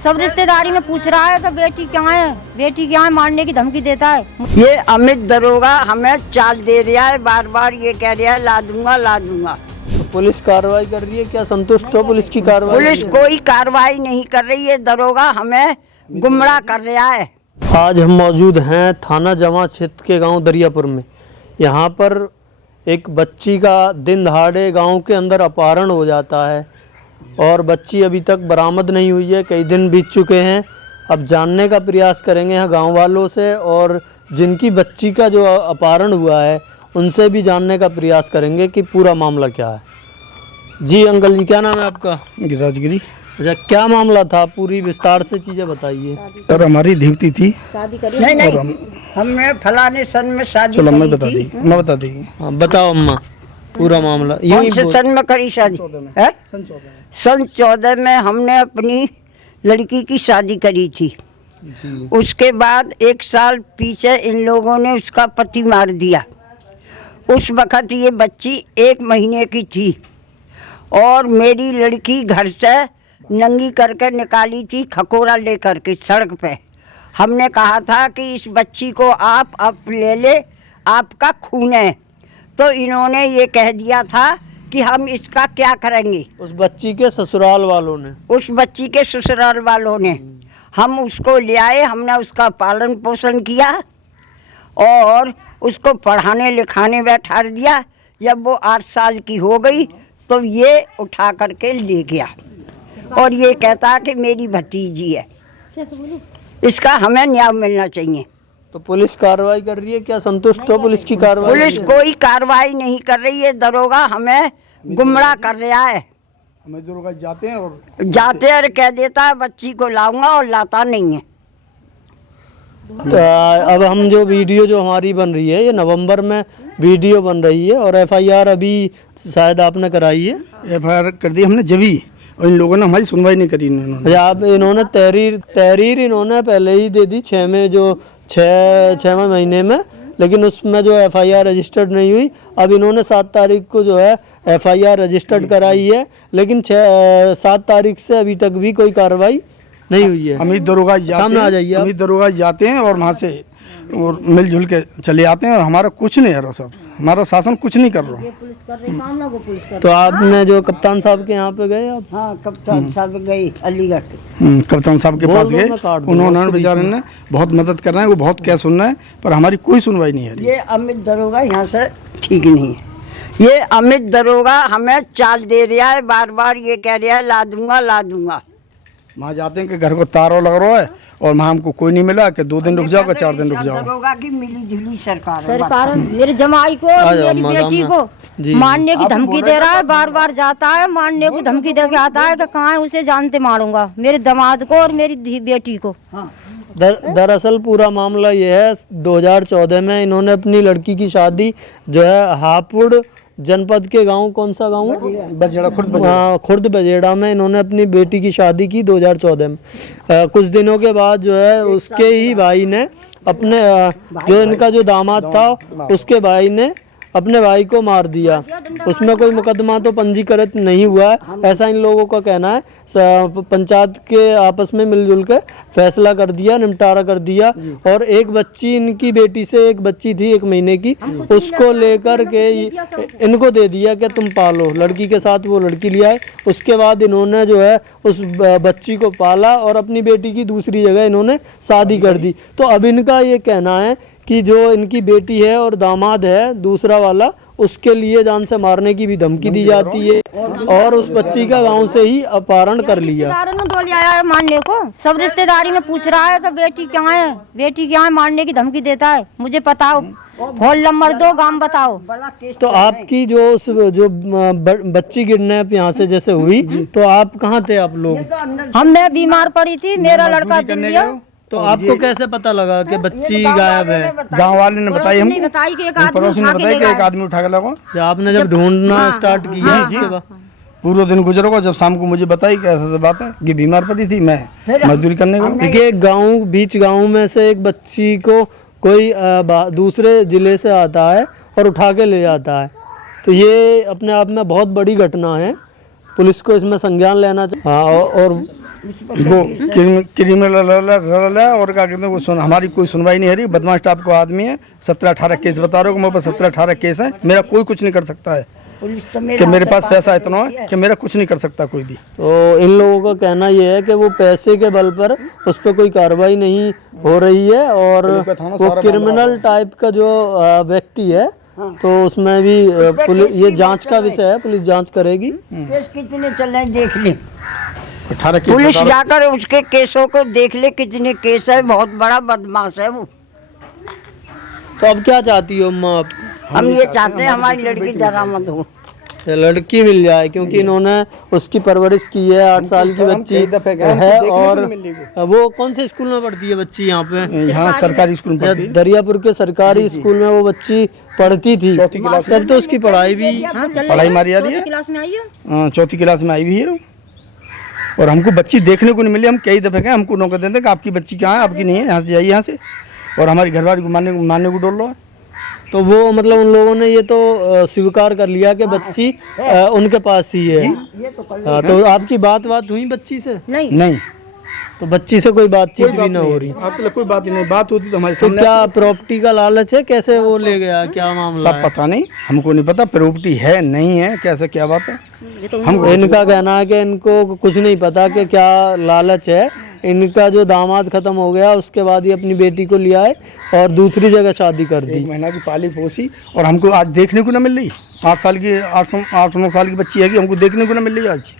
सब रिश्तेदारी में पूछ रहा है कि बेटी कहाँ है, मारने की धमकी देता है। ये अमित दरोगा हमें चाल दे रहा है, बार बार ये कह रहा है ला दूंगा। तो पुलिस कार्रवाई कर रही है, क्या संतुष्ट हो पुलिस की कार्रवाई? पुलिस कोई कार्रवाई नहीं कर रही है, दरोगा हमें गुमराह कर रहा है। आज हम मौजूद हैं थाना जमा क्षेत्र के गांव दरियापुर में। यहाँ पर एक बच्ची का दिन दहाड़े गांव के अंदर अपहरण हो जाता है और बच्ची अभी तक बरामद नहीं हुई है। कई दिन बीत चुके हैं। अब जानने का प्रयास करेंगे यहाँ गांव वालों से और जिनकी बच्ची का जो अपहरण हुआ है उनसे भी जानने का प्रयास करेंगे कि पूरा मामला क्या है। जी अंकल जी, क्या नाम है आपका? गिराजगिरी। अच्छा, क्या मामला था? पूरी विस्तार से चीज़ें बताइए। और हमारी दीप्ति थी। शादी करी नहीं, हमने फलाने सन में शादी चलो मैं करी थी। मैं बता देगी। हाँ, बताओ अम्मा पूरा मामला। कौन से सन में करी शादी? सन 14 में हमने अपनी लड़की की शादी करी थी। उसके बाद 1 साल पीछे इन लोगों ने उसका पति मार दिया। उस वक़्त ये बच्ची 1 महीने की थी और मेरी लड़की घर से नंगी करके निकाली थी, खकोरा लेकर के सड़क पे। हमने कहा था कि इस बच्ची को आप ले ले, आपका खून है। तो इन्होंने ये कह दिया था कि हम इसका क्या करेंगे। उस बच्ची के ससुराल वालों ने? उस बच्ची के ससुराल वालों ने। हम उसको ले आए, हमने उसका पालन पोषण किया और उसको पढ़ाने लिखाने बैठा दिया। जब वो 8 साल की हो गई तो ये उठा करके ले गया और ये कहता कि मेरी भतीजी है, इसका हमें न्याय मिलना चाहिए। तो पुलिस कार्रवाई कर रही है, क्या संतुष्ट हो पुलिस की कार्रवाई? पुलिस कोई कार्रवाई नहीं कर रही है, दरोगा हमें गुमराह कर रहा है। हमें दरोगा जाते हैं और कह देता है बच्ची को लाऊंगा और लाता नहीं है। तो अब हम जो वीडियो जो हमारी बन रही है, ये नवंबर में वीडियो बन रही है और FIR अभी शायद आपने कराई है। FIR कर दी हमने जभी, और इन लोगों ने हमारी सुनवाई नहीं करी। इन्होंने तहरीर इन्होंने पहले ही दे दी 6वें महीने में, लेकिन उसमें जो FIR रजिस्टर्ड नहीं हुई। अब इन्होंने 7 तारीख को जो है FIR रजिस्टर्ड कराई है, लेकिन 7 तारीख से अभी तक भी कोई कार्रवाई नहीं हुई है। अमित दरोगा सामने आ जाइए। अमित दरोगा जाते हैं और वहाँ से और मिलजुल के चले आते हैं और हमारा कुछ नहीं है सर, हमारा शासन कुछ नहीं कर रहा। तो आपने जो कप्तान साहब के यहाँ पे गए आप? हाँ, कप्तान साहब गए अलीगढ़। कप्तान साहब के पास गए, उन्होंने बेचारे ने बहुत मदद कर रहे हैं, वो बहुत क्या सुन रहे हैं, पर हमारी कोई सुनवाई नहीं है। ये अमित दरोगा यहाँ से ठीक नहीं है। ये अमित दरोगा हमें चाल दे रहा है, बार बार ये कह रहा है ला दूंगा। वहाँ जाते हैं कि घर को तारों लग रहा है और वहाँ हमको कोई नहीं मिला कि 2 दिन रुक जाओ, 4 दिन रुक जाओ। दरोगा की मिली जुली सरकार मेरे जमाई को, मेरी बेटी को मारने की धमकी दे रहा है। बार बार जाता है, मारने की धमकी दे के आता है कि कहाँ है, उसे जानते मारूंगा, मेरे दामाद को और मेरी बेटी को। दरअसल पूरा मामला ये है, 2014 में इन्होंने अपनी लड़की की शादी जो है हापुड़ जनपद के गांव, कौन सा गांव है? बजेड़ा, खुर्द बजेड़ा में इन्होंने अपनी बेटी की शादी की 2014 में। कुछ दिनों के बाद जो है उसके ही भाई ने अपने जो इनका जो दामाद था उसके भाई ने अपने भाई को मार दिया। उसमें कोई मुकदमा तो पंजीकृत नहीं हुआ है, ऐसा इन लोगों का कहना है। पंचायत के आपस में मिलजुल के फैसला कर दिया, निपटारा कर दिया। और एक बच्ची, इनकी बेटी से एक बच्ची थी 1 महीने की, उसको लेकर के इनको दे दिया कि तुम पालो। लड़की के साथ वो लड़की ले आए। उसके बाद इन्होंने जो है उस बच्ची को पाला और अपनी बेटी की दूसरी जगह इन्होंने शादी कर दी। तो अब इनका ये कहना है कि जो इनकी बेटी है और दामाद है दूसरा वाला, उसके लिए जान से मारने की भी धमकी दी जाती है और उस बच्ची का गांव से ही अपहरण कर लिया। डोली आया है मारने को, सब रिश्तेदारी में पूछ रहा है कि बेटी कहाँ है, मारने की धमकी देता है। मुझे बताओ, फोन नंबर दो, गांव बताओ। तो आपकी जो बच्ची किडनैप यहाँ से जैसे हुई, तो आप कहाँ थे आप लोग? मैं बीमार पड़ी थी, मेरा लड़का दिल्ली है। तो आपको कैसे पता लगा कि बच्ची गायब है? गांव वाले ने बताई, हमको बताई कि पड़ोसी ने बताया कि एक आदमी उठा के लगा। आपने जब ढूंढना स्टार्ट किया उसके बाद पूरा दिन गुजर होगा, जब शाम को मुझे बताई कि ऐसा बात है कि बीमार पड़ी थी, मैं मजदूरी करने को। देखिए, बीच गाँव में से एक बच्ची को कोई दूसरे जिले से आता है और उठा के ले जाता है, तो ये अपने आप में बहुत बड़ी घटना है। पुलिस को इसमें संज्ञान लेना चाहिए। हाँ, और वो क्रिमिनल है और क्या कहते हैं वो हमारी कोई सुनवाई नहीं है रही। बदमाश टाइप को आदमी है। 17-18 केस बता रहे हो, मेरे पास 17-18 केस हैं। मेरा कोई कुछ नहीं कर सकता है कि मेरे पास पैसा इतना है कि मेरा कुछ नहीं कर सकता कोई भी। तो इन लोगों का कहना ये है कि वो पैसे के बल पर उस पर कोई कार्रवाई नहीं हो रही है और वो क्रिमिनल टाइप का जो व्यक्ति है तो उसमें भी पुलिस ये जांच का विषय है, पुलिस जांच करेगी। केस कितने चल रहे हैं देख ले, 18 केस पुलिस जाकर उसके केसों को देख ले कितने केस है। बहुत बड़ा बदमाश है वो। तो अब क्या चाहती हो अम्मा आप? हम ये चाहते हैं हमारी लड़की दरामद हो, लड़की मिल जाए, क्योंकि इन्होंने उसकी परवरिश की है। 8 साल की बच्ची है और वो कौन से स्कूल में पढ़ती है बच्ची? यहाँ पे यहाँ सरकारी स्कूल में पढ़ती है। दरियापुर के सरकारी स्कूल में वो बच्ची पढ़ती थी। तब तो उसकी पढ़ाई भी पढ़ाई मारी जा रही है। क्लास में आई है, 4th क्लास में आई भी है और हमको बच्ची देखने को नहीं मिली। हम कई दफे गए, हमको नौकर देते कि आपकी बच्ची कहाँ है, आपकी नहीं है, यहाँ से जाइए यहाँ से। और हमारी घरवाली को मारने को डोल रहा है। तो वो मतलब उन लोगों ने ये तो स्वीकार कर लिया कि बच्ची उनके पास ही है। तो आपकी बात हुई बच्ची से? नहीं, तो बच्ची से कोई बातचीत भी ना हो रही? कोई बात नहीं, बात होती तो हमारे तो सामने। क्या प्रॉपर्टी का लालच है? कैसे वो ले गया, क्या मामला सब पता नहीं, हमको नहीं पता प्रॉपर्टी है नहीं है कैसे क्या बात है। हमको इनका कहना है कि इनको कुछ नहीं पता कि क्या लालच है। इनका जो दामाद खत्म हो गया उसके बाद ही अपनी बेटी को लिया है और दूसरी जगह शादी कर दी। 1 महीना की पाली पोसी और हमको आज देखने को ना मिल रही। 8 9 साल की बच्ची है कि हमको देखने को ना मिल रही आज।